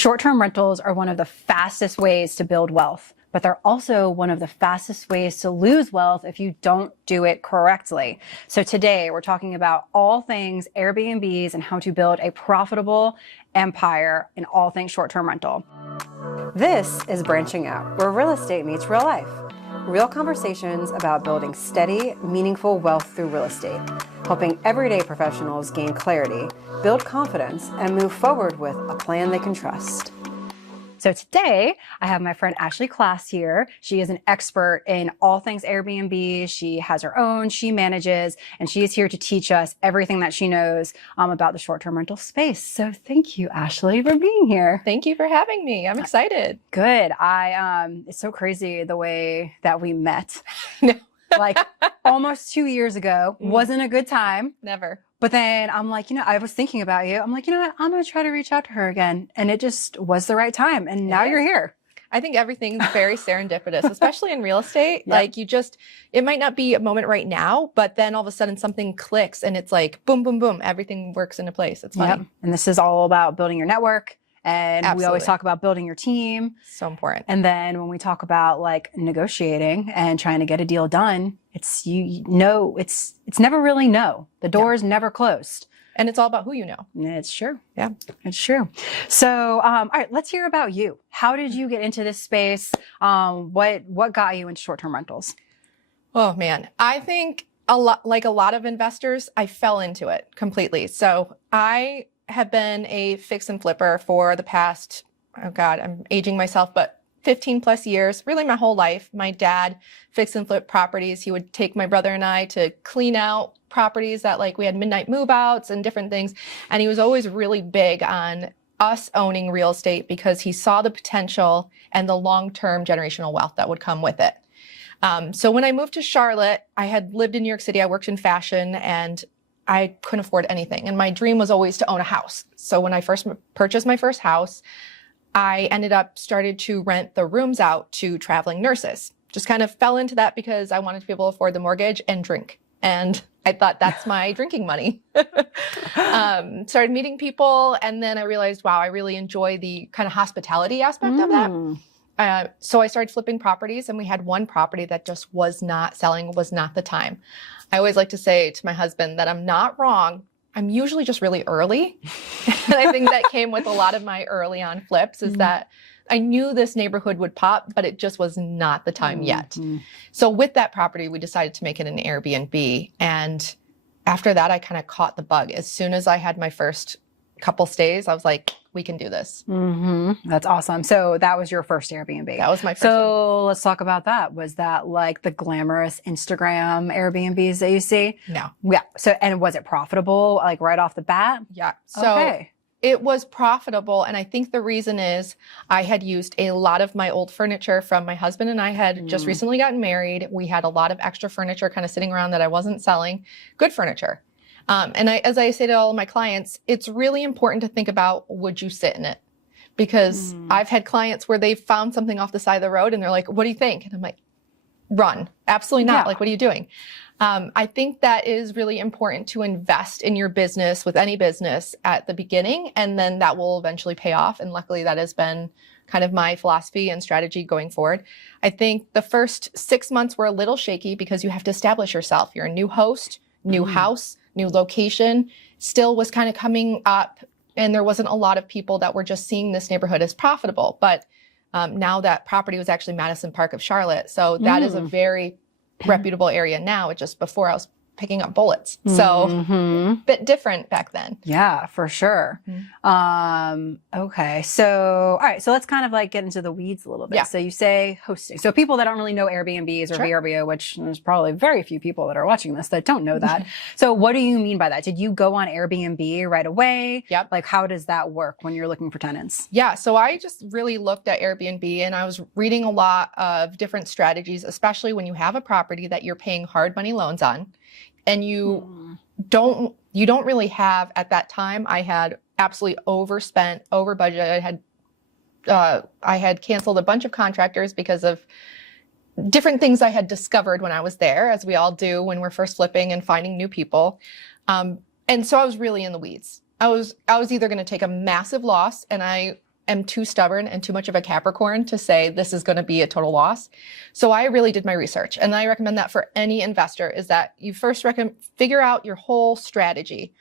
short-term rentals are one of the fastest ways to build wealth, but they're also one of the fastest ways to lose wealth if you don't do it correctly. So today we're talking about all things Airbnbs and how to build a profitable empire in all things short-term rental. This is Branching Out, where real estate meets real life. Real conversations about building steady, meaningful wealth through real estate, helping everyday professionals gain clarity, build confidence, and move forward with a plan they can trust. So today, I have my friend Ashley Class here. She is an expert in all things Airbnb. She has her own, she manages, and she is here to teach us everything that she knows about the short-term rental space. So thank you, Ashley, for being here. Thank you for having me. I'm excited. Good. It's so crazy the way that we met. Like almost 2 years ago. Wasn't a good time. Never. But then I'm like, I was thinking about you. I'm like, you know what? I'm going to try to reach out to her again. And it just was the right time. And now you're here. I think everything's very serendipitous, especially in real estate. Yep. Like it might not be a moment right now, but then all of a sudden something clicks and it's like, boom, boom, boom. Everything works into place. It's funny. Yep. And this is all about building your network. And Absolutely. We always talk about building your team. So important. And then when we talk about like negotiating and trying to get a deal done, it's never really no. The door is never closed. And it's all about who you know. It's true. Yeah, it's true. So, all right, let's hear about you. How did you get into this space? What got you into short-term rentals? Oh man, I think like a lot of investors, I fell into it completely. So I have been a fix and flipper for the past, oh God, I'm aging myself, but 15 plus years, really my whole life. My dad fix and flip properties. He would take my brother and I to clean out properties that like we had midnight move outs and different things. And he was always really big on us owning real estate because he saw the potential and the long-term generational wealth that would come with it. So when I moved to Charlotte, I had lived in New York City. I worked in fashion and I couldn't afford anything. And my dream was always to own a house. So when I first purchased my first house, I started to rent the rooms out to traveling nurses. Just kind of fell into that because I wanted to be able to afford the mortgage and drink. And I thought that's my drinking money. Started meeting people. And then I realized, wow, I really enjoy the kind of hospitality aspect of that. So I started flipping properties and we had one property that just was not selling, was not the time. I always like to say to my husband that I'm not wrong. I'm usually just really early. And I think that came with a lot of my early on flips is that I knew this neighborhood would pop, but it just was not the time yet. So with that property, we decided to make it an Airbnb. And after that, I kind of caught the bug. As soon as I had my first couple stays, I was like, we can do this. That's awesome. So that was your first Airbnb. That was my first one. Let's talk about that. Was that like the glamorous Instagram Airbnbs that you see? No. Yeah. So, and was it profitable like right off the bat? Yeah. So it was profitable. And I think the reason is I had used a lot of my old furniture from my husband and I had just recently gotten married. We had a lot of extra furniture kind of sitting around that I wasn't selling. Good furniture. As I say to all of my clients, it's really important to think about, would you sit in it? Because I've had clients where they've found something off the side of the road and they're like, what do you think? And I'm like, run. Absolutely not. Like, what are you doing? I think that is really important to invest in your business with any business at the beginning, and then that will eventually pay off. And luckily that has been kind of my philosophy and strategy going forward. I think the first 6 months were a little shaky because you have to establish yourself. You're a new host, new house, new location, still was kind of coming up. And there wasn't a lot of people that were just seeing this neighborhood as profitable. But now that property was actually Madison Park of Charlotte. So that is a very reputable area now. It just before I was picking up bullets. So bit different back then. Yeah, for sure. Okay. So, all right. So let's kind of like get into the weeds a little bit. Yeah. So you say hosting. So people that don't really know Airbnbs or VRBO, which there's probably very few people that are watching this that don't know that. So what do you mean by that? Did you go on Airbnb right away? Yep. Like how does that work when you're looking for tenants? Yeah. So I just really looked at Airbnb and I was reading a lot of different strategies, especially when you have a property that you're paying hard money loans on. And you don't really have at that time. I had absolutely overspent, over budget. I had canceled a bunch of contractors because of different things I had discovered when I was there, as we all do when we're first flipping and finding new people. And so I was really in the weeds. I was either going to take a massive loss and I am too stubborn and too much of a Capricorn to say this is going to be a total loss. So I really did my research, and I recommend that for any investor is that you first figure out your whole strategy,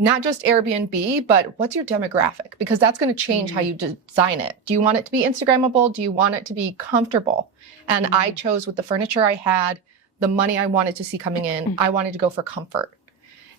not just Airbnb, but what's your demographic? Because that's going to change how you design it. Do you want it to be Instagrammable? Do you want it to be comfortable? And I chose with the furniture I had, the money I wanted to see coming in, I wanted to go for comfort.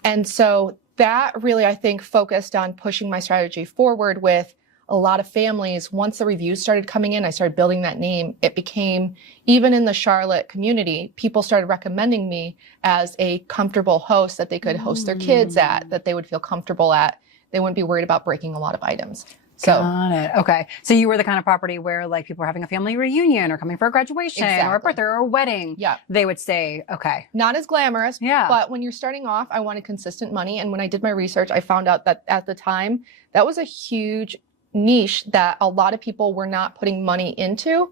And so that really, I think, focused on pushing my strategy forward with a lot of families. Once the reviews started coming in, I started building that name. It became, even in the Charlotte community, people started recommending me as a comfortable host that they could host their kids at, that they would feel comfortable at. They wouldn't be worried about breaking a lot of items. So, got it. Okay. So you were the kind of property where like people are having a family reunion or coming for a graduation or a birthday or a wedding. Yeah. They would say, okay. Not as glamorous. Yeah. But when you're starting off, I wanted consistent money. And when I did my research, I found out that at the time, that was a huge niche that a lot of people were not putting money into.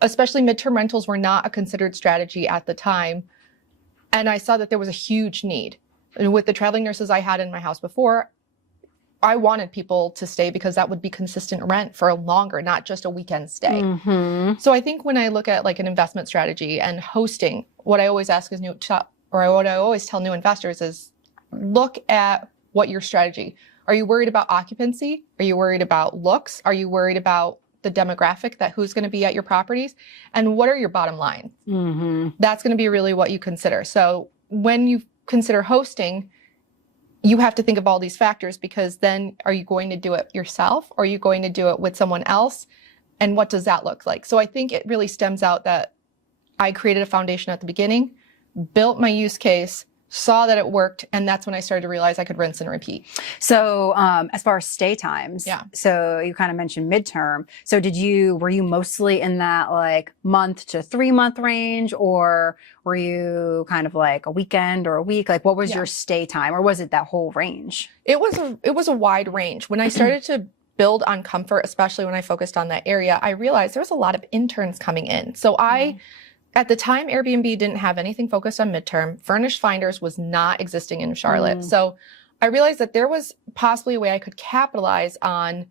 Especially midterm rentals were not a considered strategy at the time. And I saw that there was a huge need. And with the traveling nurses I had in my house before, I wanted people to stay because that would be consistent rent for longer, not just a weekend stay. So I think when I look at like an investment strategy and hosting, what I always ask is what I always tell new investors is look at what your strategy. Are you worried about occupancy? Are you worried about looks? Are you worried about the demographic that who's going to be at your properties? And what are your bottom line? That's going to be really what you consider. So when you consider hosting, you have to think of all these factors, because then are you going to do it yourself or are you going to do it with someone else? And what does that look like? So I think it really stems out that I created a foundation at the beginning, built my use case, saw that it worked, and that's when I started to realize I could rinse and repeat. So as far as stay times, so you kind of mentioned midterm. So were you mostly in that like month to 3 month range, or were you kind of like a weekend or a week? Like what was your stay time, or was it that whole range? It was a wide range. When I started to build on comfort, especially when I focused on that area, I realized there was a lot of interns coming in. So at the time, Airbnb didn't have anything focused on midterm. Furnished Finders was not existing in Charlotte. So I realized that there was possibly a way I could capitalize on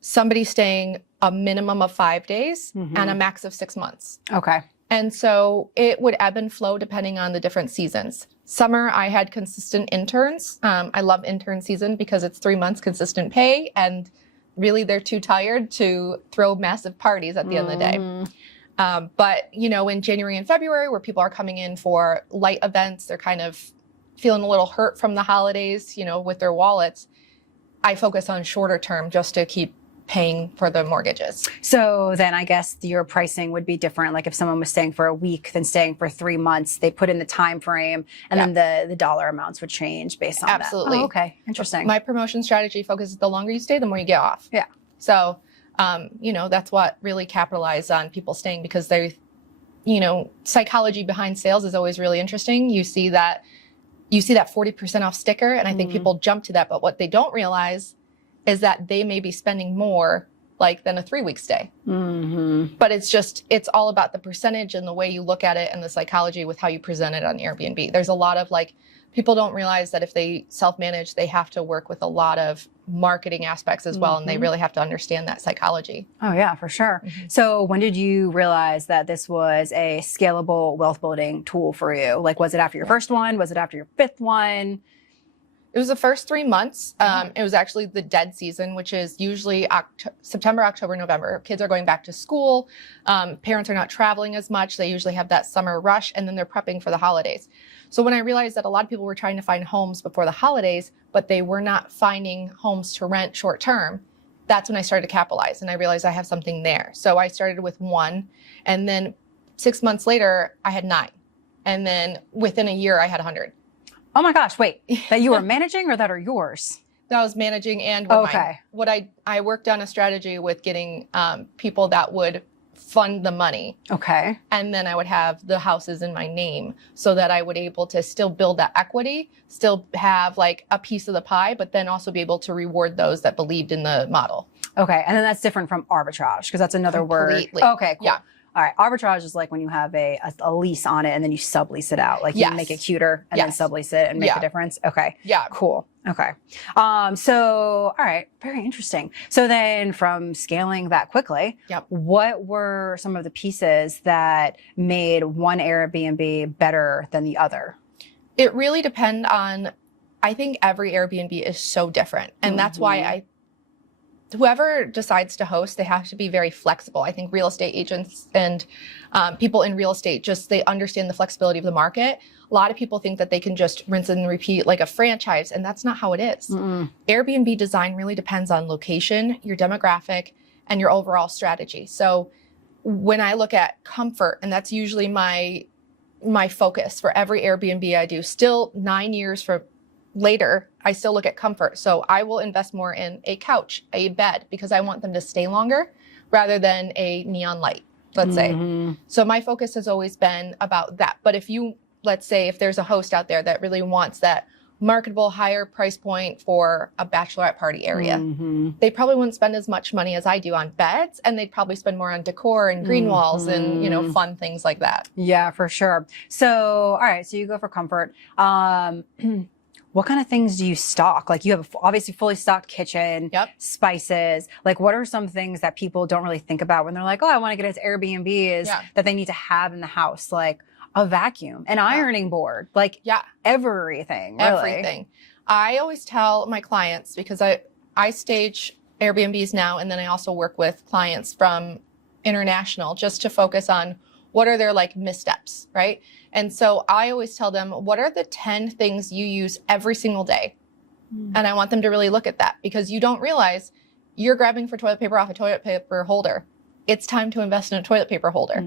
somebody staying a minimum of 5 days and a max of 6 months. Okay. And so it would ebb and flow depending on the different seasons. Summer, I had consistent interns. I love intern season because it's 3 months consistent pay, and really they're too tired to throw massive parties at the end of the day. But, in January and February, where people are coming in for light events, they're kind of feeling a little hurt from the holidays, with their wallets. I focus on shorter term just to keep paying for the mortgages. So then I guess your pricing would be different. Like if someone was staying for a week, then staying for 3 months, they put in the time frame, and then the dollar amounts would change based on Absolutely. that. Oh, okay. Interesting. My promotion strategy focuses the longer you stay, the more you get off. Yeah. So that's what really capitalized on people staying, because they, psychology behind sales is always really interesting. You see that 40% off sticker, and I think people jump to that. But what they don't realize is that they may be spending more than a 3-week stay. But it's all about the percentage and the way you look at it and the psychology with how you present it on Airbnb. There's a lot of people don't realize that if they self-manage, they have to work with a lot of marketing aspects as well. And they really have to understand that psychology. Oh yeah, for sure. So when did you realize that this was a scalable wealth building tool for you? Like, was it after your first one? Was it after your fifth one? It was the first 3 months. It was actually the dead season, which is usually September, October, November. Kids are going back to school. Parents are not traveling as much. They usually have that summer rush, and then they're prepping for the holidays. So when I realized that a lot of people were trying to find homes before the holidays, but they were not finding homes to rent short term, that's when I started to capitalize, and I realized I have something there. So I started with 1, and then 6 months later, I had 9. And then within a year, I had 100. Oh my gosh, wait, that you were managing or that are yours? That I was managing and with mine. What I worked on a strategy with getting people that would fund the money. Okay. And then I would have the houses in my name so that I would able to still build that equity, still have a piece of the pie, but then also be able to reward those that believed in the model. Okay. And then that's different from arbitrage, because that's another Completely. word. Okay, cool. Yeah. All right. Arbitrage is like when you have a lease on it and then you sublease it out. Like you make it cuter and then sublease it and make the difference. Okay. Yeah. Cool. Okay. So, all right. Very interesting. So then from scaling that quickly, what were some of the pieces that made one Airbnb better than the other? It really depends on, I think every Airbnb is so different. And that's why whoever decides to host, they have to be very flexible. I think real estate agents and people in real estate, they understand the flexibility of the market. A lot of people think that they can just rinse and repeat like a franchise, and that's not how it is. Airbnb design really depends on location, your demographic, and your overall strategy. So when I look at comfort, and that's usually my focus for every Airbnb I do, still 9 years later, I still look at comfort. So I will invest more in a couch, a bed, because I want them to stay longer rather than a neon light, let's say. So my focus has always been about that. But let's say if there's a host out there that really wants that marketable higher price point for a bachelorette party area, they probably wouldn't spend as much money as I do on beds, and they'd probably spend more on decor and green walls and, fun things like that. Yeah, for sure. So, all right. So you go for comfort. What kind of things do you stock? Like you have obviously fully stocked kitchen, spices. Like what are some things that people don't really think about when they're like, oh, I want to get into Airbnbs that they need to have in the house? Like a vacuum, an ironing board, like everything, really. Everything. I always tell my clients, because I stage Airbnbs now, and then I also work with clients from international just to focus on what are their like missteps, right? And so I always tell them, what are the 10 things you use every single day? And I want them to really look at that, because you don't realize you're grabbing for toilet paper off a toilet paper holder. It's time to invest in a toilet paper holder.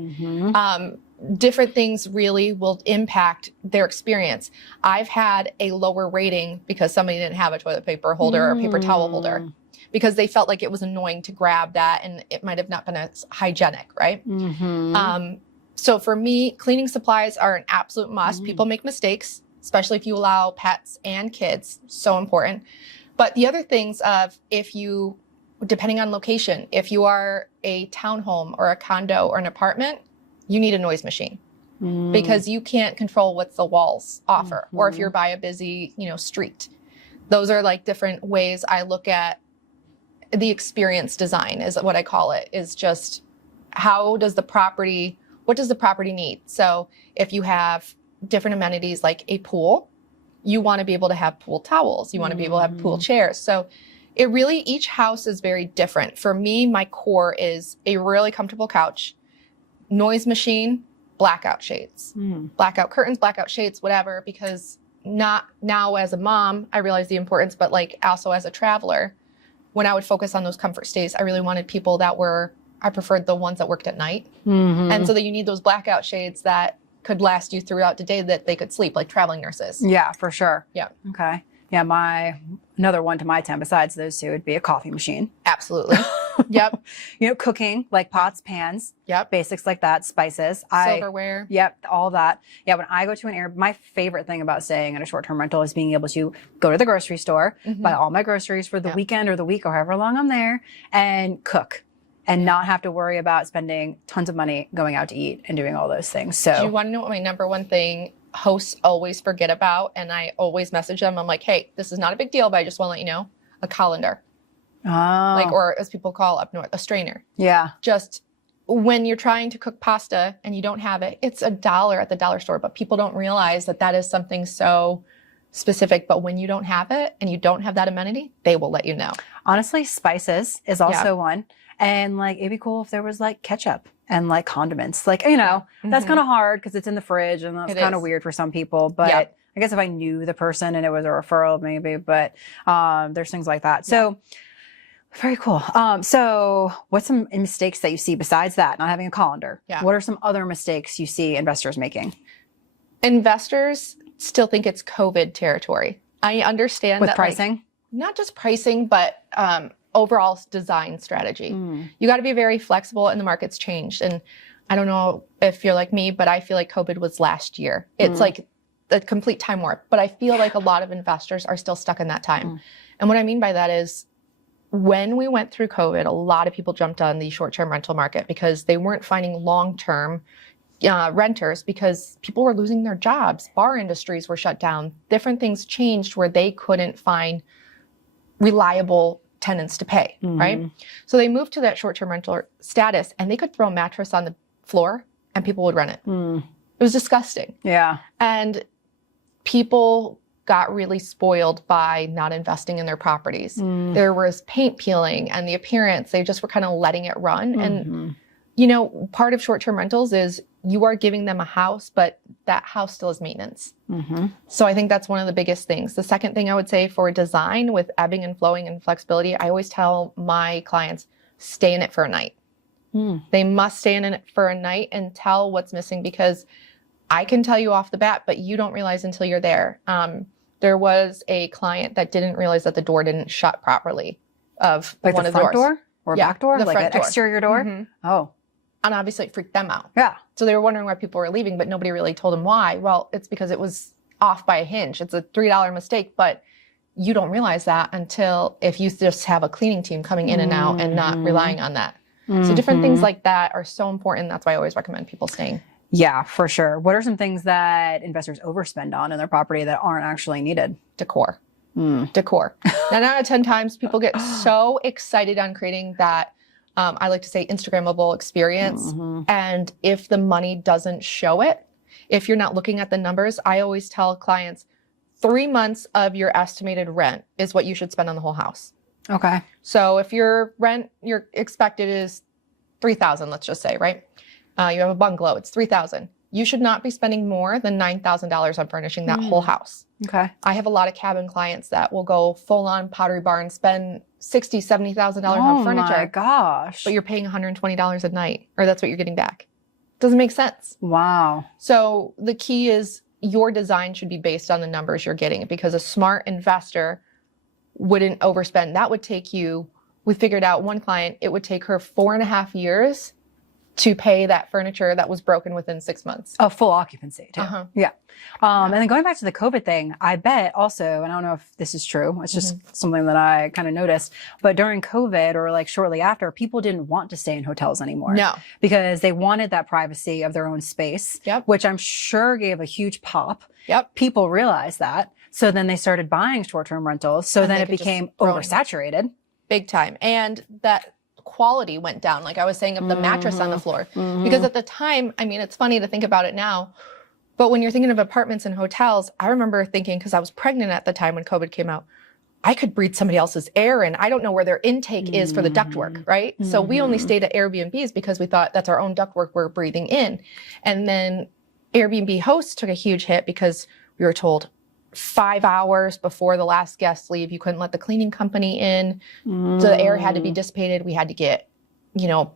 Different things really will impact their experience. I've had a lower rating because somebody didn't have a toilet paper holder or a paper towel holder, because they felt like it was annoying to grab that and it might have not been as hygienic, right? So for me, cleaning supplies are an absolute must. People make mistakes, especially if you allow pets and kids, so important. But the other things of depending on location, if you are a townhome or a condo or an apartment, you need a noise machine because you can't control what the walls offer. Or if you're by a busy, street. Those are like different ways I look at the experience design, is what I call it, is just what does the property need? So if you have different amenities like a pool, you want to be able to have pool towels. You want to be able to have pool chairs. So each house is very different. For me, my core is a really comfortable couch, noise machine, blackout shades, blackout curtains, blackout shades, whatever, because not now as a mom, I realize the importance, but like also as a traveler, when I would focus on those comfort stays, I really wanted people I preferred the ones that worked at night. And so that you need those blackout shades that could last you throughout the day, that they could sleep, like traveling nurses. Yeah, for sure. Yeah. Okay. Yeah, another one to my 10 besides those two would be a coffee machine. Absolutely. Yep. Cooking, like pots, pans. Yep. Basics like that, spices. Silverware. Yep, all that. Yeah, when I go to my favorite thing about staying in a short-term rental is being able to go to the grocery store, buy all my groceries for the weekend or the week or however long I'm there, and cook. And not have to worry about spending tons of money going out to eat and doing all those things. So, do you want to know what my number one thing hosts always forget about? And I always message them. I'm like, hey, this is not a big deal, but I just want to let you know, a colander. Or as people call up north, a strainer. Yeah. Just when you're trying to cook pasta and you don't have it, it's $1 at the dollar store, but people don't realize that is something so specific. But when you don't have it and you don't have that amenity, they will let you know. Honestly, spices is also one. And like, it'd be cool if there was like ketchup and like condiments, like, that's kind of hard because it's in the fridge and that's kind of weird for some people. But I guess if I knew the person and it was a referral, maybe, but there's things like that. So very cool. So what's some mistakes that you see besides that, not having a colander? Yeah. What are some other mistakes you see investors making? Investors still think it's COVID territory. I understand with pricing, not just pricing, but overall design strategy. You got to be very flexible, and the market's changed. And I don't know if you're like me, but I feel like COVID was last year. It's like a complete time warp, but I feel like a lot of investors are still stuck in that time. And what I mean by that is when we went through COVID, a lot of people jumped on the short-term rental market because they weren't finding long-term renters because people were losing their jobs. Bar industries were shut down. Different things changed where they couldn't find reliable tenants to pay, right? So they moved to that short-term rental status, and they could throw a mattress on the floor and people would rent it. It was disgusting. Yeah. And people got really spoiled by not investing in their properties. There was paint peeling and the appearance, they just were kind of letting it run. And, you know, part of short-term rentals is you are giving them a house, but that house still has maintenance. So I think that's one of the biggest things. The second thing I would say for design with ebbing and flowing and flexibility, I always tell my clients, stay in it for a night. They must stay in it for a night and tell what's missing, because I can tell you off the bat, but you don't realize until you're there. There was a client that didn't realize that the door didn't shut properly of Like one the of the front doors. door or Yeah, back door? the Like front an door. exterior door? Oh, And obviously it freaked them out. yeah. So they were wondering why people were leaving, but nobody really told them why. Well, it's because it was off by a hinge. It's a $3 mistake, but you don't realize that until if you just have a cleaning team coming in and out and not relying on that. So different things like that are so important. That's why I always recommend people staying. Yeah, for sure. What are some things that investors overspend on in their property that aren't actually needed? Decor. Decor. 9 out of 10 times people get so excited on creating that, I like to say, Instagrammable experience. And if the money doesn't show it, if you're not looking at the numbers, I always tell clients 3 months of your estimated rent is what you should spend on the whole house. Okay. So if your rent, your expected is $3,000, let's just say, right? You have a bungalow, it's $3,000. You should not be spending more than $9,000 on furnishing that whole house. Okay. I have a lot of cabin clients that will go full on Pottery Barn, spend $60,000, $70,000 on furniture. Oh my gosh. But you're paying $120 a night, or that's what you're getting back. Doesn't make sense. Wow. So the key is your design should be based on the numbers you're getting, because a smart investor wouldn't overspend. That would take you, we figured out one client, it would take her 4.5 years to pay that furniture that was broken within 6 months. Oh, full occupancy too. Yeah. And then going back to the COVID thing, I bet also, and I don't know if this is true, it's just something that I kind of noticed, but during COVID or like shortly after, people didn't want to stay in hotels anymore. No. Because they wanted that privacy of their own space, which I'm sure gave a huge pop. People realized that. So then they started buying short-term rentals. So then it became oversaturated. Big time. And that quality went down, like I was saying, of the mattress on the floor. Because at the time, I mean, it's funny to think about it now, but when you're thinking of apartments and hotels, I remember thinking, because I was pregnant at the time when COVID came out, I could breathe somebody else's air and I don't know where their intake is for the ductwork, right? So we only stayed at Airbnbs because we thought that's our own ductwork we're breathing in. And then Airbnb hosts took a huge hit because we were told 5 hours before the last guest leave, you couldn't let the cleaning company in. So the air had to be dissipated. We had to get, you know,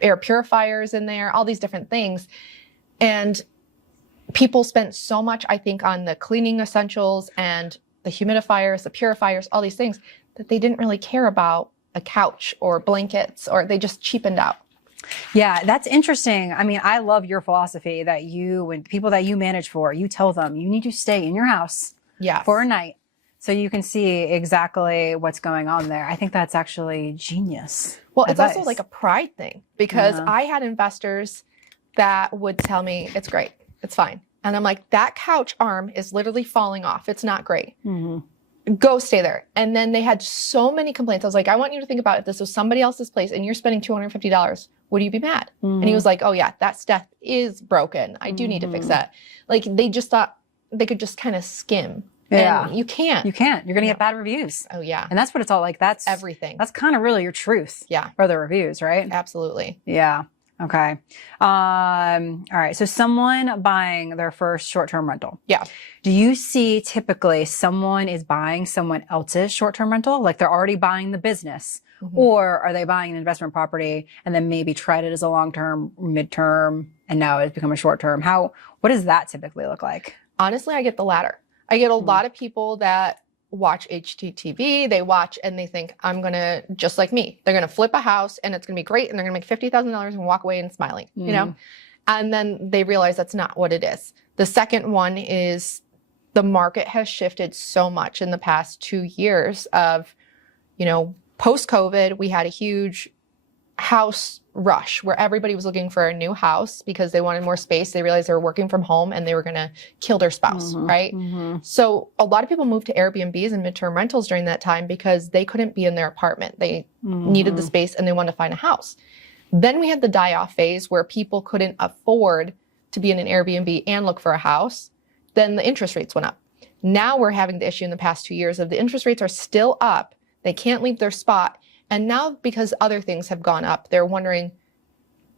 air purifiers in there, all these different things. And people spent so much, I think, on the cleaning essentials and the humidifiers, the purifiers, all these things, that they didn't really care about a couch or blankets, or they just cheapened out. Yeah, that's interesting. I mean, I love your philosophy that you and people that you manage for, you tell them you need to stay in your house for a night so you can see exactly what's going on there. I think that's actually genius. Well, it's also like a pride thing, because I had investors that would tell me, it's great, it's fine. And I'm like, that couch arm is literally falling off. It's not great. Go stay there. And then they had so many complaints. I was like, I want you to think about it. This was somebody else's place and you're spending $250. Would you be mad? And he was like, oh yeah, that step is broken. I do need to fix that. Like, they just thought they could just kind of skim. And you can't. You can't. You're going to get bad reviews. Oh yeah. And that's what it's all like. That's everything. That's kind of really your truth. Yeah. Or the reviews, right? Absolutely. Yeah. Okay. All right. So someone buying their first short-term rental. Yeah. Do you see typically someone is buying someone else's short-term rental? Like they're already buying the business, or are they buying an investment property and then maybe tried it as a long-term, mid-term, and now it's become a short-term? What does that typically look like? Honestly, I get the latter. I get a lot of people that watch HGTV, they watch and they think, I'm going to, just like me, they're going to flip a house and it's going to be great and they're going to make $50,000 and walk away and smiling, you know? And then they realize that's not what it is. The second one is the market has shifted so much in the past 2 years of, you know, Post-COVID, we had a huge house rush where everybody was looking for a new house because they wanted more space. They realized they were working from home and they were going to kill their spouse, right? So a lot of people moved to Airbnbs and midterm rentals during that time because they couldn't be in their apartment. They needed the space and they wanted to find a house. Then we had the die-off phase where people couldn't afford to be in an Airbnb and look for a house. Then the interest rates went up. Now we're having the issue in the past 2 years of the interest rates are still up. They can't leave their spot. And now because other things have gone up, they're wondering,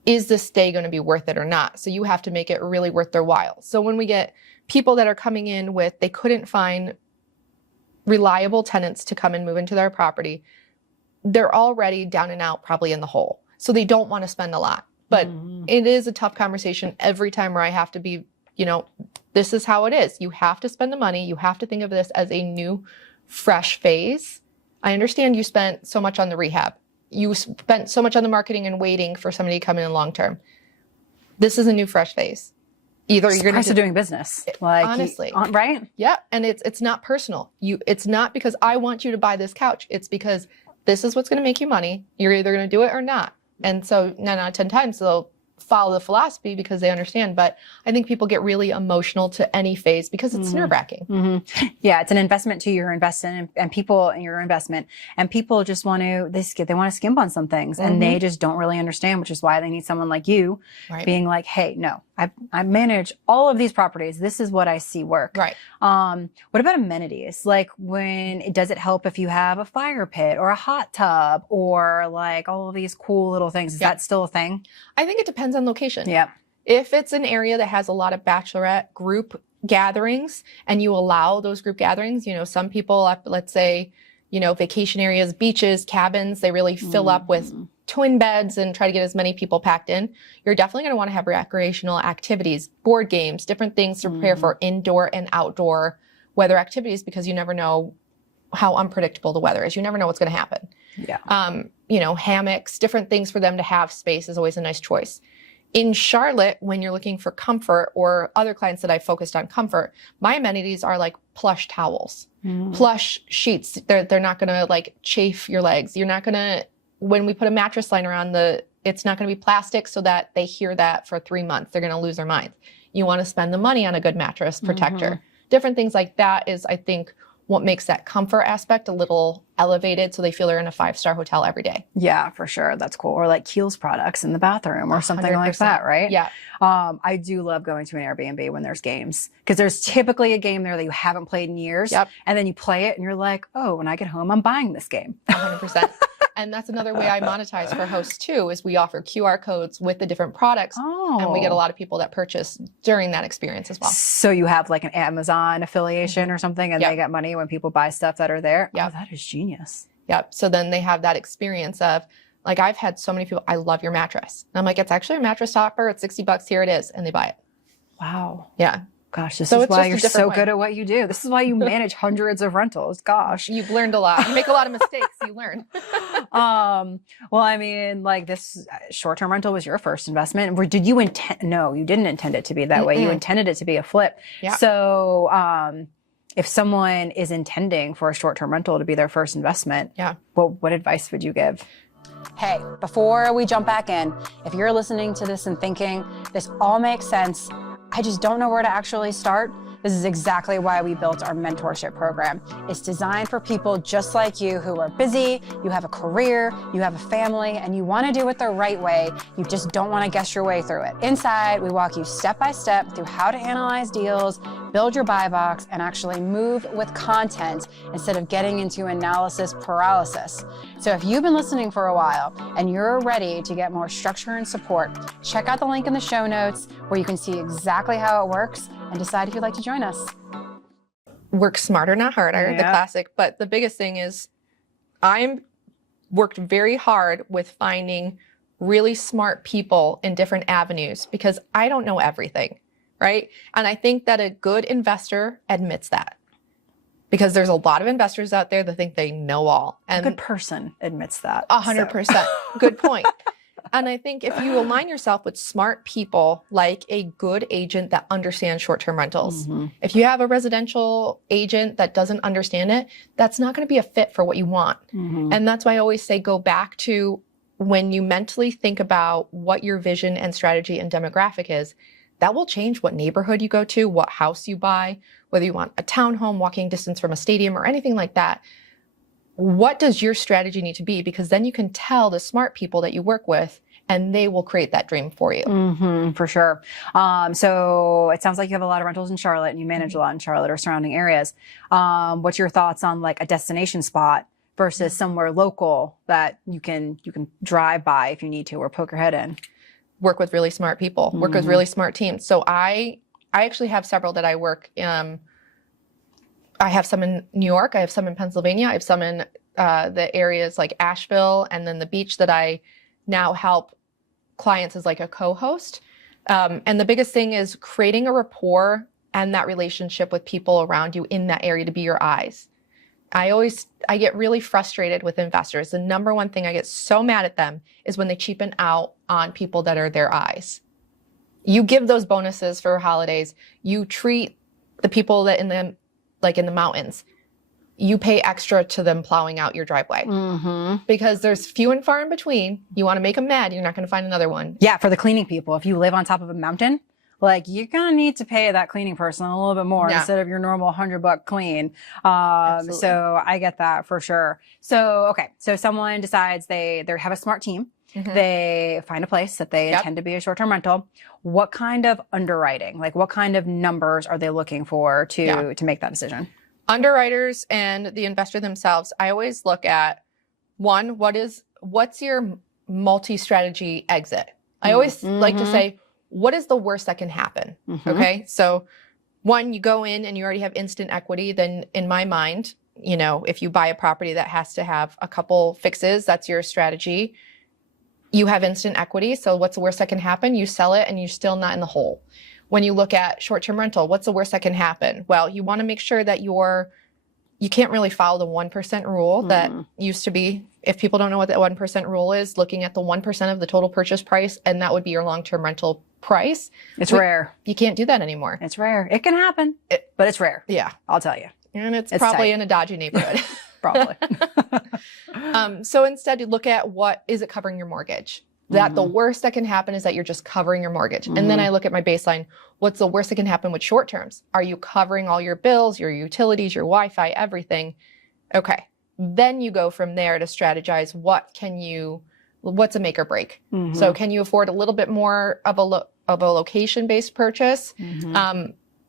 is this stay going to be worth it or not? So you have to make it really worth their while. So when we get people that are coming in with, they couldn't find reliable tenants to come and move into their property, they're already down and out, probably in the hole. So they don't want to spend a lot. But it is a tough conversation every time where I have to be, you know, this is how it is. You have to spend the money. You have to think of this as a new, fresh phase. I understand you spent so much on the rehab. You spent so much on the marketing and waiting for somebody to come in long term. This is a new, fresh phase. Either you're going to doing business, like honestly, right? Yeah, and it's not personal. It's not because I want you to buy this couch. It's because this is what's going to make you money. You're either going to do it or not. And so 9 out of 10 times they'll follow the philosophy because they understand. But I think people get really emotional to any phase because it's nerve-wracking. Yeah, it's an investment to your investment and people in your investment. And people just want to, they want to skimp on some things and they just don't really understand, which is why they need someone like you being like, hey, no, I manage all of these properties. This is what I see work. Right. What about amenities? Like does it help if you have a fire pit or a hot tub or like all of these cool little things? Is that still a thing? I think it depends on location. Yeah. If it's an area that has a lot of bachelorette group gatherings and you allow those group gatherings, you know, some people, let's say, you know, vacation areas, beaches, cabins, they really fill up with twin beds and try to get as many people packed in. You're definitely going to want to have recreational activities, board games, different things to prepare for indoor and outdoor weather activities because you never know how unpredictable the weather is. You never know what's going to happen. Yeah. You know, hammocks, different things for them to have space is always a nice choice. In Charlotte, when you're looking for comfort or other clients that I focused on comfort, my amenities are like plush towels, plush sheets. They're not going to like chafe your legs. You're not going to, when we put a mattress liner on it's not going to be plastic so that they hear that for 3 months. They're going to lose their minds. You want to spend the money on a good mattress protector. Different things like that is, I think, what makes that comfort aspect a little elevated so they feel they're in a 5-star hotel every day. Yeah, for sure. That's cool. Or like Kiehl's products in the bathroom or something 100%. like that, right? Yeah. I do love going to an Airbnb when there's games because there's typically a game there that you haven't played in years. Yep. And then you play it and you're like, oh, when I get home, I'm buying this game. 100%. And that's another way I monetize for hosts too, is we offer QR codes with the different products. And we get a lot of people that purchase during that experience as well. So you have like an Amazon affiliation or something and they get money when people buy stuff that are there? Yeah. Oh, that is genius. Yep. So then they have that experience of, like, I've had so many people, I love your mattress. And I'm like, it's actually a mattress topper. It's $60. Here it is. And they buy it. Wow. Yeah. Gosh, this is why you're so good at what you do. This is why you manage hundreds of rentals. Gosh. You've learned a lot. You make a lot of mistakes. You learn. Well, I mean, like this short-term rental was your first investment. Or did you intend? No, you didn't intend it to be that way. You intended it to be a flip. Yeah. So, if someone is intending for a short-term rental to be their first investment, what advice would you give? Hey, before we jump back in, if you're listening to this and thinking this all makes sense, I just don't know where to actually start, this is exactly why we built our mentorship program. It's designed for people just like you who are busy, you have a career, you have a family, and you want to do it the right way. You just don't want to guess your way through it. Inside, we walk you step by step through how to analyze deals, build your buy box, and actually move with content instead of getting into analysis paralysis. So if you've been listening for a while and you're ready to get more structure and support, check out the link in the show notes where you can see exactly how it works and decide if you'd like to join us. Work smarter, not harder, the classic. But the biggest thing is I'm worked very hard with finding really smart people in different avenues because I don't know everything, right? And I think that a good investor admits that because there's a lot of investors out there that think they know all. And a good person admits that. 100%. Good point. And I think if you align yourself with smart people, like a good agent that understands short-term rentals, if you have a residential agent that doesn't understand it, that's not going to be a fit for what you want. And that's why I always say, go back to when you mentally think about what your vision and strategy and demographic is, that will change what neighborhood you go to, what house you buy, whether you want a townhome, walking distance from a stadium or anything like that. What does your strategy need to be? Because then you can tell the smart people that you work with and they will create that dream for you. For sure. So it sounds like you have a lot of rentals in Charlotte and you manage a lot in Charlotte or surrounding areas. What's your thoughts on like a destination spot versus somewhere local that you can drive by if you need to or poke your head in? Work with really smart people, work with really smart teams. So I actually have several that I work I have some in New York. I have some in Pennsylvania. I have some in the areas like Asheville and then the beach that I now help clients as like a co-host. And the biggest thing is creating a rapport and that relationship with people around you in that area to be your eyes. I get really frustrated with investors. The number one thing I get so mad at them is when they cheapen out on people that are their eyes. You give those bonuses for holidays. You treat the people that in the mountains, you pay extra to them plowing out your driveway because there's few and far in between. You want to make them mad, you're not going to find another one. Yeah, for the cleaning people, if you live on top of a mountain, like you're going to need to pay that cleaning person a little bit more instead of your normal $100 clean. So I get that for sure. So, okay. So someone decides they have a smart team. They find a place that they intend to be a short-term rental. What kind of underwriting, like what kind of numbers are they looking for to make that decision? Underwriters and the investor themselves, I always look at one, what's your multi-strategy exit? I always like to say, what is the worst that can happen? Okay. So one, you go in and you already have instant equity. Then in my mind, you know, if you buy a property that has to have a couple fixes, that's your strategy. You have instant equity. So what's the worst that can happen? You sell it and you're still not in the hole. When you look at short-term rental, what's the worst that can happen? Well, you want to make sure that you can't really follow the 1% rule that used to be. If people don't know what the 1% rule is, looking at the 1% of the total purchase price, and that would be your long-term rental price. It's rare. You can't do that anymore. It's rare. It can happen, but it's rare. Yeah. I'll tell you. And it's probably tight in a dodgy neighborhood. Probably. So instead, you look at what is it covering your mortgage? That the worst that can happen is that you're just covering your mortgage. And then I look at my baseline. What's the worst that can happen with short terms? Are you covering all your bills, your utilities, your Wi-Fi, everything? Okay. Then you go from there to strategize what's a make or break? So can you afford a little bit more of a location-based purchase?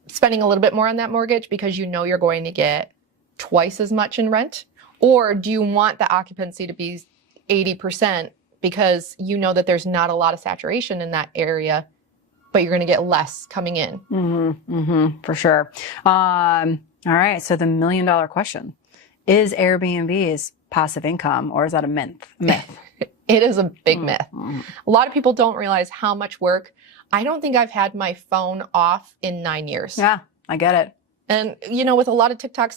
Spending a little bit more on that mortgage because you know you're going to get twice as much in rent? Or do you want the occupancy to be 80% because you know that there's not a lot of saturation in that area, but you're going to get less coming in? For sure. All right. So the $1 million question, is Airbnbs passive income or is that a myth? It is a big myth. A lot of people don't realize how much work. I don't think I've had my phone off in 9 years. Yeah, I get it. And, you know, with a lot of TikTok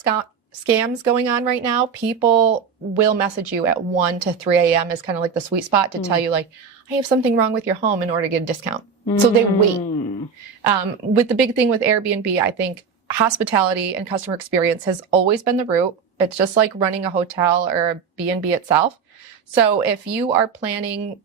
scams going on right now, people will message you at 1 to 3 a.m. is kind of like the sweet spot to tell you like, I have something wrong with your home in order to get a discount. So they wait. With the big thing with Airbnb, I think hospitality and customer experience has always been the root. It's just like running a hotel or a B&B itself. So if you are planning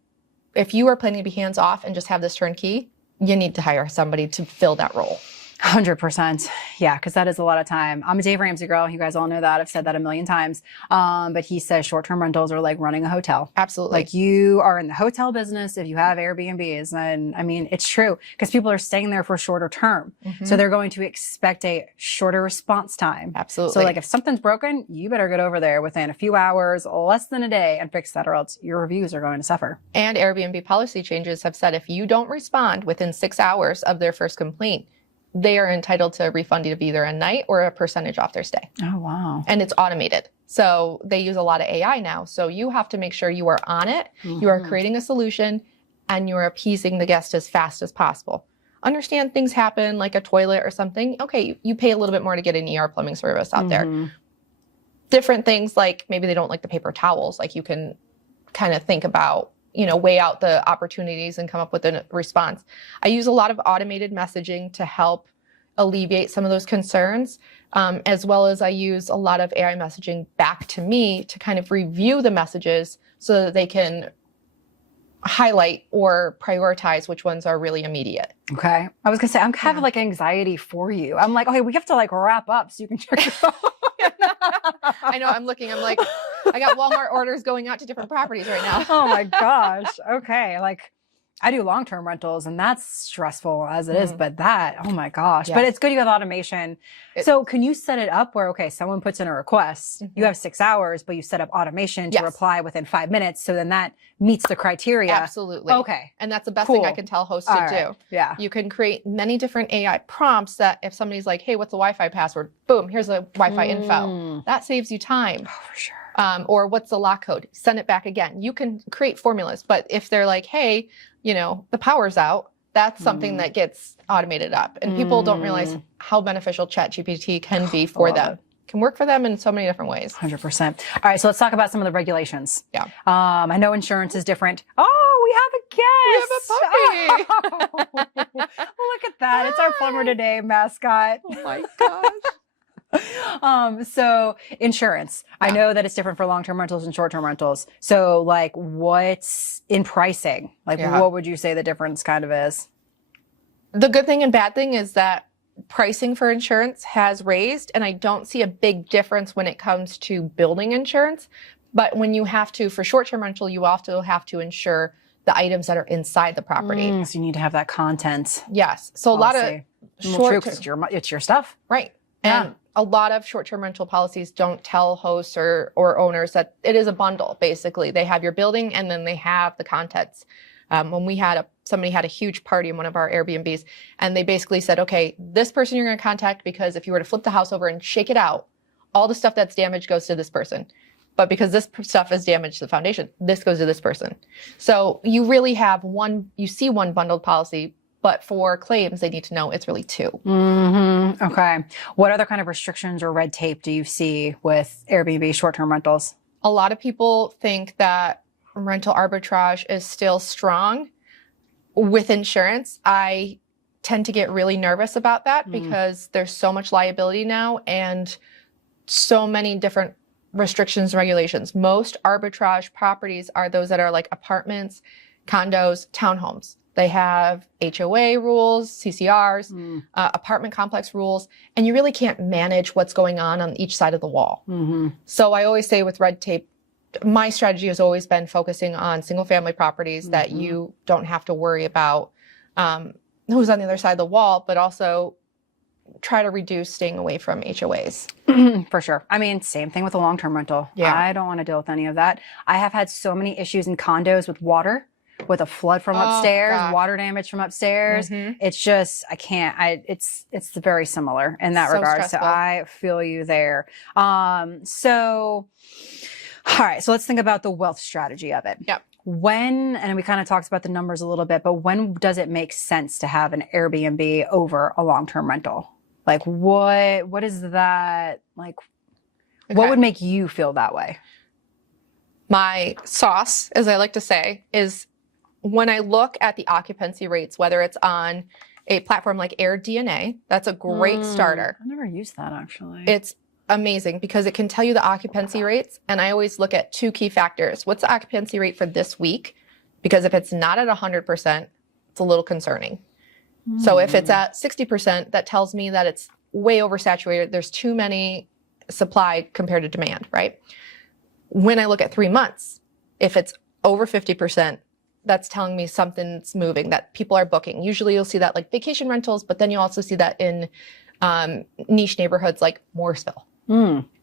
to be hands off and just have this turnkey, you need to hire somebody to fill that role. 100%. Yeah, because that is a lot of time. I'm a Dave Ramsey girl. You guys all know that. I've said that a million times. But he says short-term rentals are like running a hotel. Absolutely. Like you are in the hotel business if you have Airbnbs. And I mean, it's true because people are staying there for shorter term. So they're going to expect a shorter response time. Absolutely. So like if something's broken, you better get over there within a few hours, less than a day, and fix that or else your reviews are going to suffer. And Airbnb policy changes have said if you don't respond within 6 hours of their first complaint, they are entitled to a refund of either a night or a percentage off their stay. Oh, wow. And it's automated. So they use a lot of AI now. So you have to make sure you are on it, you are creating a solution, and you are appeasing the guest as fast as possible. Understand things happen like a toilet or something. Okay, you pay a little bit more to get an ER plumbing service out there. Different things like maybe they don't like the paper towels. Like you can kind of think about weigh out the opportunities and come up with a response. I use a lot of automated messaging to help alleviate some of those concerns, as well as I use a lot of AI messaging back to me to kind of review the messages so that they can highlight or prioritize which ones are really immediate. Okay. I was gonna say, I'm having like anxiety for you. I'm like, okay, we have to like wrap up so you can check your phone. I know, I'm looking, I'm like, I got Walmart orders going out to different properties right now. Oh my gosh. Okay. Like I do long-term rentals and that's stressful as it is, but that, oh my gosh. Yeah. But it's good you have automation. So can you set it up where, okay, someone puts in a request, you have 6 hours, but you set up automation to reply within 5 minutes. So then that meets the criteria. Absolutely. Okay. And that's the best thing I can tell hosts to do. Yeah. You can create many different AI prompts that if somebody's like, hey, what's the Wi-Fi password? Boom, here's the Wi-Fi info. That saves you time. Oh, for sure. Or what's the lock code? Send it back again. You can create formulas, but if they're like, hey, the power's out, that's something that gets automated up. And people don't realize how beneficial ChatGPT can be for them. Can work for them in so many different ways. 100%. All right, so let's talk about some of the regulations. Yeah. I know insurance is different. Oh, we have a guest. We have a puppy. Look at that. It's our plumber today, mascot. Oh my gosh. So insurance, I know that it's different for long-term rentals and short-term rentals. So like what's in pricing? Like what would you say the difference kind of is? The good thing and bad thing is that pricing for insurance has raised, and I don't see a big difference when it comes to building insurance. But when you have to, for short-term rental, you also have to insure the items that are inside the property. So you need to have that content. Yes. So a lot of it's your stuff. Right. And a lot of short-term rental policies don't tell hosts or owners that it is a bundle, basically. They have your building and then they have the contents. When we had somebody had a huge party in one of our Airbnbs, and they basically said, okay, this person you're going to contact because if you were to flip the house over and shake it out, all the stuff that's damaged goes to this person. But because this stuff is damaged to the foundation, this goes to this person. So you really have one bundled policy, but for claims, they need to know it's really two. Okay. What other kind of restrictions or red tape do you see with Airbnb short-term rentals? A lot of people think that rental arbitrage is still strong. With insurance, I tend to get really nervous about that because there's so much liability now and so many different restrictions and regulations. Most arbitrage properties are those that are like apartments, condos, townhomes. They have HOA rules, CCRs, apartment complex rules, and you really can't manage what's going on each side of the wall. So I always say with red tape, my strategy has always been focusing on single family properties that you don't have to worry about who's on the other side of the wall, but also try to reduce staying away from HOAs. For sure. I mean, same thing with a long-term rental. Yeah. I don't want to deal with any of that. I have had so many issues in condos with water, with a flood from upstairs, water damage from upstairs. It's just, I can't, it's very similar in that regard. Stressful. So I feel you there. So, all right. So let's think about the wealth strategy of it. Yep. When, and we kind of talked about the numbers a little bit, but when does it make sense to have an Airbnb over a long-term rental? Like what is that like? What would make you feel that way? My sauce, as I like to say, is when I look at the occupancy rates, whether it's on a platform like AirDNA, that's a great starter. I've never used that actually. It's amazing because it can tell you the occupancy rates. And I always look at two key factors. What's the occupancy rate for this week? Because if it's not at 100%, it's a little concerning. So if it's at 60%, that tells me that it's way oversaturated. There's too many supply compared to demand, right? When I look at 3 months, if it's over 50%, that's telling me something's moving, that people are booking. Usually you'll see that like vacation rentals, but then you also see that in niche neighborhoods like Mooresville.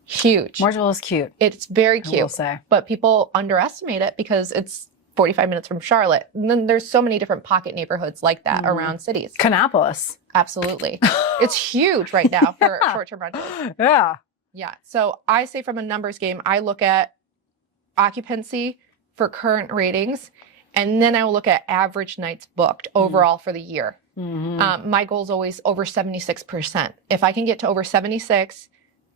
Huge. Mooresville is cute. It's very cute. I will say. But people underestimate it because it's 45 minutes from Charlotte. And then there's so many different pocket neighborhoods like that around cities. Kannapolis. Absolutely. It's huge right now for short-term rentals. Yeah. Yeah. So I say from a numbers game, I look at occupancy for current ratings, and then I will look at average nights booked overall for the year. My goal is always over 76%. If I can get to over 76,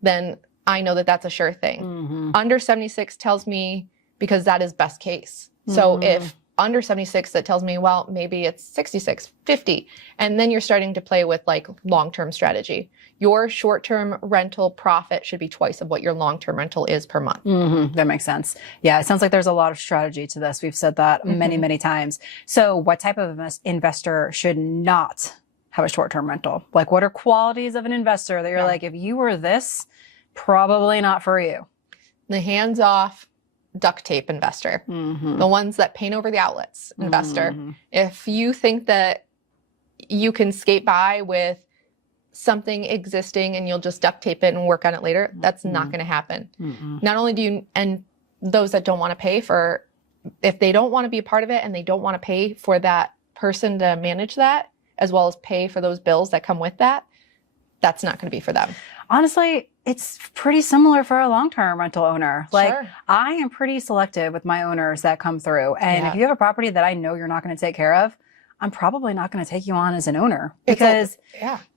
then I know that that's a sure thing. Under 76 tells me because that is best case. So if under 76 that tells me, well, maybe it's 66, 50. And then you're starting to play with like long-term strategy. Your short-term rental profit should be twice of what your long-term rental is per month. That makes sense. Yeah, it sounds like there's a lot of strategy to this. We've said that many, many times. So what type of investor should not have a short-term rental? Like, what are qualities of an investor that you're like, if you were this, probably not for you? The hands-off duct tape investor, the ones that paint over the outlets investor. If you think that you can skate by with something existing and you'll just duct tape it and work on it later, that's not going to happen. Not only do you, and those that don't want to pay for, if they don't want to be a part of it and they don't want to pay for that person to manage that, as well as pay for those bills that come with that, that's not going to be for them. Honestly, it's pretty similar for a long-term rental owner. Like, Sure. I am pretty selective with my owners that come through. And if you have a property that I know you're not going to take care of, I'm probably not going to take you on as an owner, because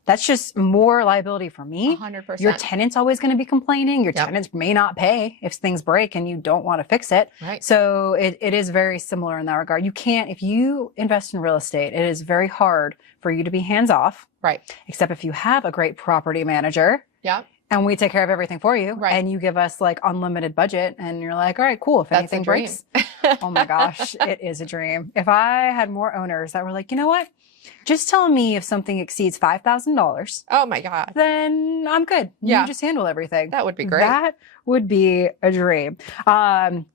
that's just more liability for me. 100%. Your tenant's always going to be complaining. Your tenants may not pay if things break and you don't want to fix it. Right. So it is very similar in that regard. You can't, if you invest in real estate, it is very hard for you to be hands off. Right. Except if you have a great property manager. Yeah. And we take care of everything for you. Right. And you give us like unlimited budget and you're like, all right, cool. If anything breaks, oh my gosh, it is a dream. If I had more owners that were like, you know what? Just tell me if something exceeds $5,000. Oh my God. Then I'm good. Yeah. You just handle everything. That would be great. That would be a dream. All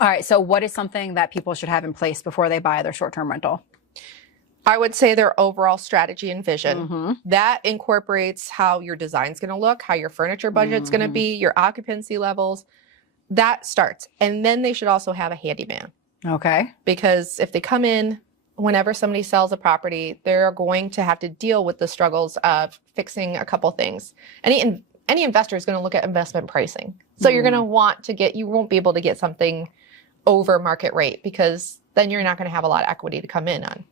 right. So what is something that people should have in place before they buy their short-term rental? I would say their overall strategy and vision. That incorporates how your design's going to look, how your furniture budget's going to be, your occupancy levels. That starts. And then they should also have a handyman. Okay. Because if they come in, whenever somebody sells a property, they're going to have to deal with the struggles of fixing a couple things. Any investor is going to look at investment pricing. So you're going to want to get, you won't be able to get something over market rate, because then you're not going to have a lot of equity to come in on.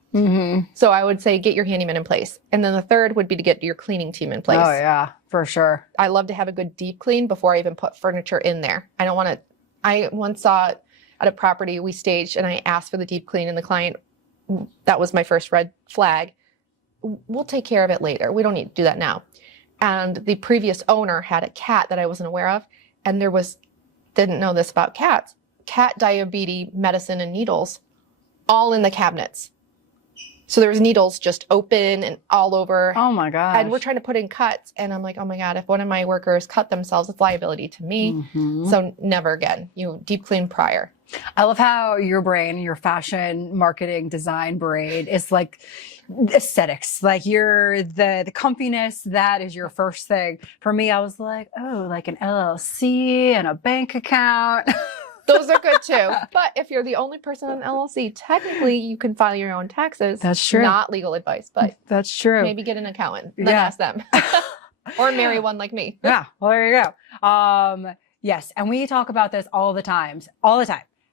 So I would say get your handyman in place. And then the third would be to get your cleaning team in place. Oh yeah, for sure. I love to have a good deep clean before I even put furniture in there. I don't want to, I once saw it at a property we staged and I asked for the deep clean and the client, that was my first red flag. We'll take care of it later. We don't need to do that now. And the previous owner had a cat that I wasn't aware of. And didn't know this about cats, cat diabetes medicine and needles all in the cabinets. So there was needles just open and all over. Oh my gosh. And we're trying to put in cuts. And I'm like, oh my God, if one of my workers cut themselves, it's liability to me. So never again. You deep clean prior. I love how your brain, your fashion, marketing, design brain is like aesthetics. Like you're the comfiness, that is your first thing. For me, I was like, oh, like an LLC and a bank account. Those are good too. But if you're the only person on LLC, technically you can file your own taxes. That's true. Not legal advice, but that's true. Maybe get an accountant, then ask them. Or marry one like me. Yeah, well, there you go. Yes, and we talk about this all the time.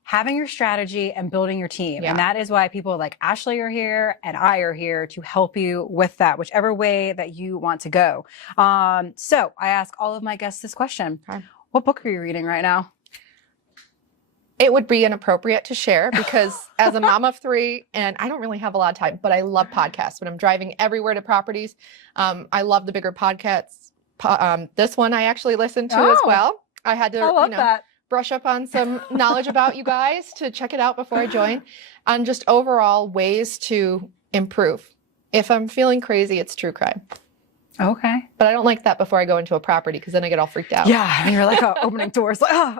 Having your strategy and building your team. Yeah. And that is why people like Ashley are here and I are here to help you with that, whichever way that you want to go. So I ask all of my guests this question. Okay. What book are you reading right now? It would be inappropriate to share because as a mom of three, and I don't really have a lot of time, but I love podcasts. When I'm driving everywhere to properties, I love the bigger podcasts. This one I actually listened to as well. I had to, brush up on some knowledge about you guys to check it out before I join, on just overall ways to improve. If I'm feeling crazy, it's true crime. Okay. But I don't like that before I go into a property because then I get all freaked out. Yeah. And you're like opening doors like, oh.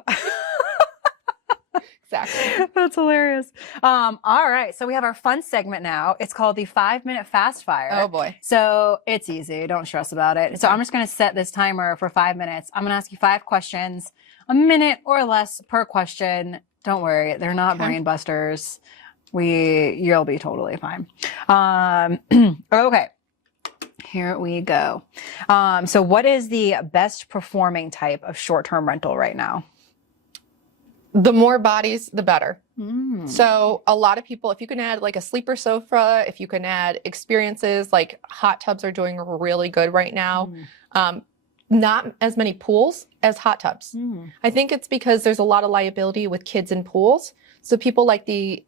Exactly. That's hilarious. All right. So we have our fun segment now. It's called the 5-minute fast fire. Oh boy. So it's easy. Don't stress about it. So I'm just going to set this timer for 5 minutes. I'm going to ask you 5 questions, a minute or less per question. Don't worry. They're not brain busters. You'll be totally fine. Okay. Here we go. So what is the best performing type of short-term rental right now? The more bodies, the better. So a lot of people, if you can add like a sleeper sofa, if you can add experiences, like hot tubs are doing really good right now. Not as many pools as hot tubs. I think it's because there's a lot of liability with kids in pools. So people like the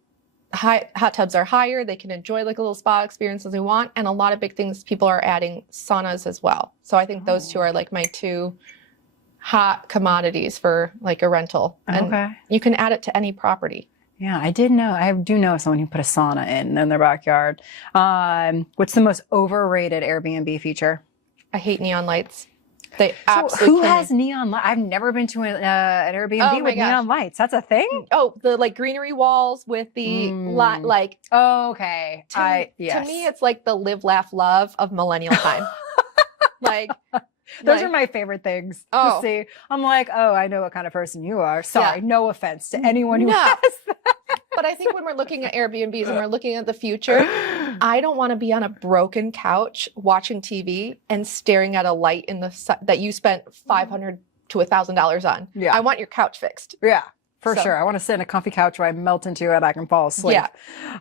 hot tubs are higher. They can enjoy like a little spa experience as they want. And a lot of big things, people are adding saunas as well. So I think those two are like my two hot commodities for like a rental. And you can add it to any property. Yeah, I do know someone who put a sauna in their backyard. What's the most overrated Airbnb feature? I hate neon lights. They Who has neon lights? I've never been to an Airbnb with neon lights. That's a thing? Oh, the like greenery walls with the like. Oh, okay. To me, it's like the live, laugh, love of millennial time. Like. Those are my favorite things to see. I'm like, oh, I know what kind of person you are. Sorry, no offense to anyone who has that. But I think when we're looking at Airbnbs and we're looking at the future, I don't want to be on a broken couch watching TV and staring at a light in the sun that you spent $500 to $1,000 on. Yeah. I want your couch fixed. Yeah. For sure. I want to sit in a comfy couch where I melt into it. I can fall asleep. Yeah.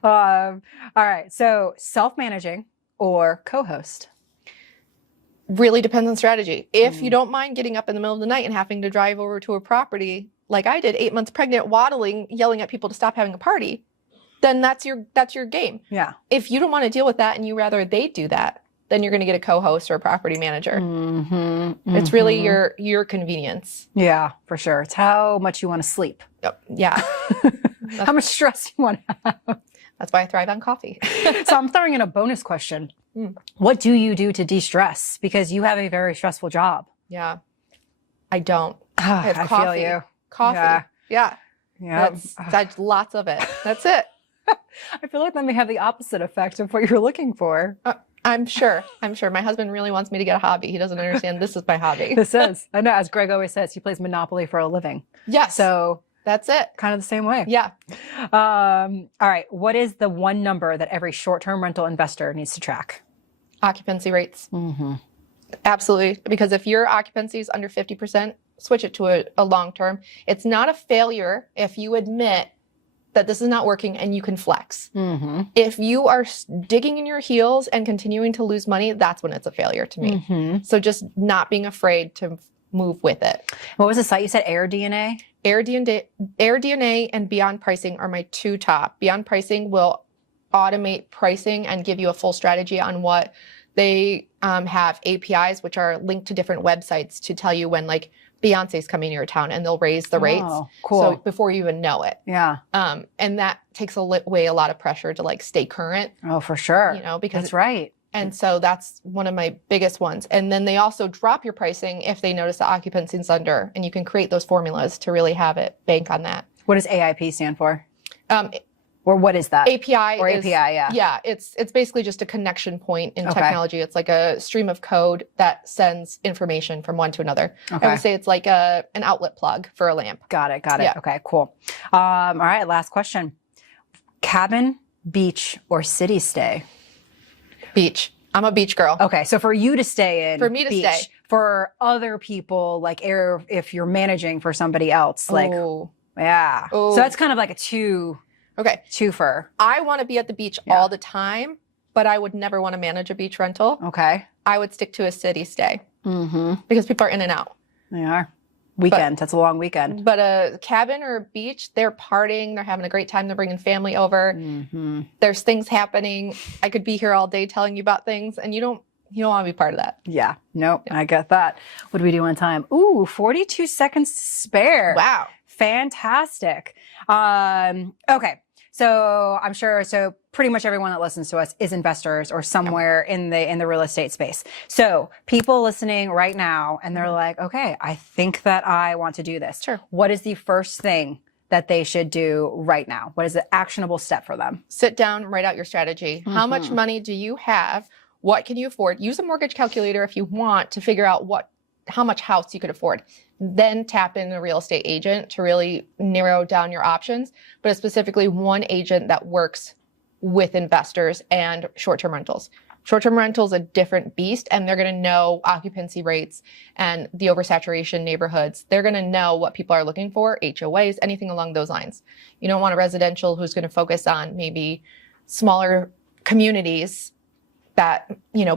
All right. So self-managing or co-host? Really depends on strategy. If you don't mind getting up in the middle of the night and having to drive over to a property like I did, 8 months pregnant, waddling, yelling at people to stop having a party, then that's your game. Yeah. If you don't want to deal with that and you rather they do that, then you're going to get a co-host or a property manager. It's really your convenience. Yeah, for sure. It's how much you want to sleep. Yep. Yeah. How much stress you want to have. That's why I thrive on coffee. So I'm throwing in a bonus question. What do you do to de-stress? Because you have a very stressful job. Yeah. I don't. I have coffee. Feel you. Coffee. Yeah. That's lots of it. That's it. I feel like that may have the opposite effect of what you're looking for. I'm sure. My husband really wants me to get a hobby. He doesn't understand this is my hobby. This is. I know. As Greg always says, he plays Monopoly for a living. Yes. So that's it. Kind of the same way. Yeah. All right. What is the one number that every short-term rental investor needs to track? Occupancy rates. Absolutely. Because if your occupancy is under 50%, switch it to a long-term. It's not a failure if you admit that this is not working and you can flex. If you are digging in your heels and continuing to lose money, that's when it's a failure to me. So just not being afraid to move with it. What was the site you said? AirDNA? AirDNA and Beyond Pricing are my two top. Beyond Pricing will automate pricing and give you a full strategy on what they have APIs, which are linked to different websites to tell you when like Beyonce's coming to your town and they'll raise the rates. Cool. So before you even know it. Yeah. And that takes away a lot of pressure to like stay current. Oh, for sure. You know, because that's right. And so that's one of my biggest ones. And then they also drop your pricing if they notice the occupancy is under, and you can create those formulas to really have it bank on that. What does AIP stand for? Or what is that? API. Or API, yeah. Yeah, it's basically just a connection point in technology. It's like a stream of code that sends information from one to another. I would say it's like an outlet plug for a lamp. Got it. Yeah. Okay, cool. All right, last question. Cabin, beach, or city stay? Beach. I'm a beach girl. Okay, so for you to stay in, for me to beach, stay. For other people, like if you're managing for somebody else, like, yeah. So that's kind of like a twofer. I want to be at the beach all the time, but I would never want to manage a beach rental. Okay. I would stick to a city stay because people are in and out. They are. Weekend. That's a long weekend. But a cabin or a beach, they're partying. They're having a great time. They're bringing family over. There's things happening. I could be here all day telling you about things, and you don't want to be part of that. Yeah. Nope. I get that. What do we do on time? Ooh, 42 seconds to spare. Wow. Fantastic. Okay. So I'm sure, pretty much everyone that listens to us is investors or somewhere in the real estate space. So people listening right now, and they're like, okay, I think that I want to do this. Sure. What is the first thing that they should do right now? What is the actionable step for them? Sit down, write out your strategy. How much money do you have? What can you afford? Use a mortgage calculator if you want to figure out how much house you could afford. Then tap in a real estate agent to really narrow down your options, but specifically one agent that works with investors and short-term rentals. Short-term rentals a different beast, and they're going to know occupancy rates and the oversaturation neighborhoods. They're going to know what people are looking for, HOAs, anything along those lines. You don't want a residential who's going to focus on maybe smaller communities that,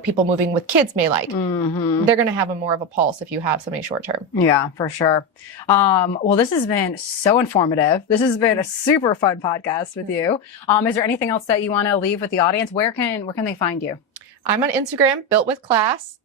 people moving with kids may like. Mm-hmm. They're going to have more of a pulse if you have somebody short term. Yeah, for sure. Well, this has been so informative. This has been a super fun podcast with you. Is there anything else that you want to leave with the audience? Where can they find you? I'm on Instagram, Built with Class.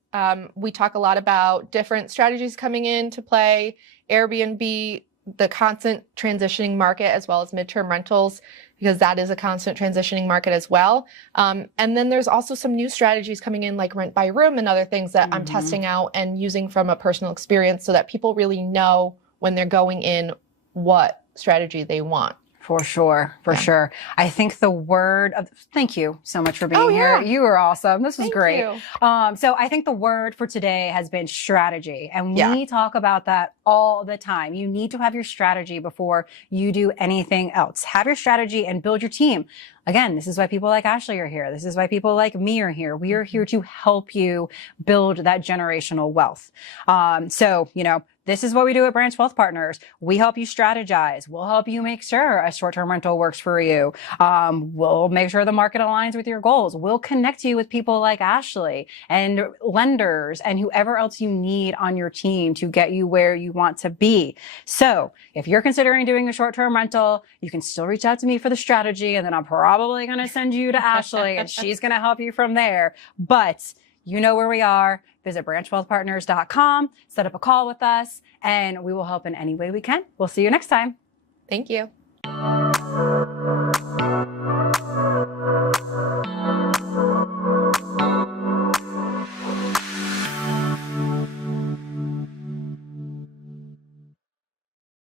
We talk a lot about different strategies coming into play, Airbnb, the constant transitioning market, as well as midterm rentals, because that is a constant transitioning market as well. And then there's also some new strategies coming in, like rent by room and other things that I'm testing out and using from a personal experience so that people really know when they're going in what strategy they want. For sure. For sure. I think thank you so much for being here. Yeah. You were awesome. This was Thank great. you. So I think the word for today has been strategy. And we talk about that all the time. You need to have your strategy before you do anything else. Have your strategy and build your team. Again, this is why people like Ashley are here. This is why people like me are here. We are here to help you build that generational wealth. This is what we do at Branch Wealth Partners. We help you strategize. We'll help you make sure a short-term rental works for you. We'll make sure the market aligns with your goals. We'll connect you with people like Ashley and lenders and whoever else you need on your team to get you where you want to be. So if you're considering doing a short-term rental, you can still reach out to me for the strategy, and then I'm probably going to send you to Ashley and she's going to help you from there. But you know where we are. Visit branchwealthpartners.com, set up a call with us, and we will help in any way we can. We'll see you next time. Thank you.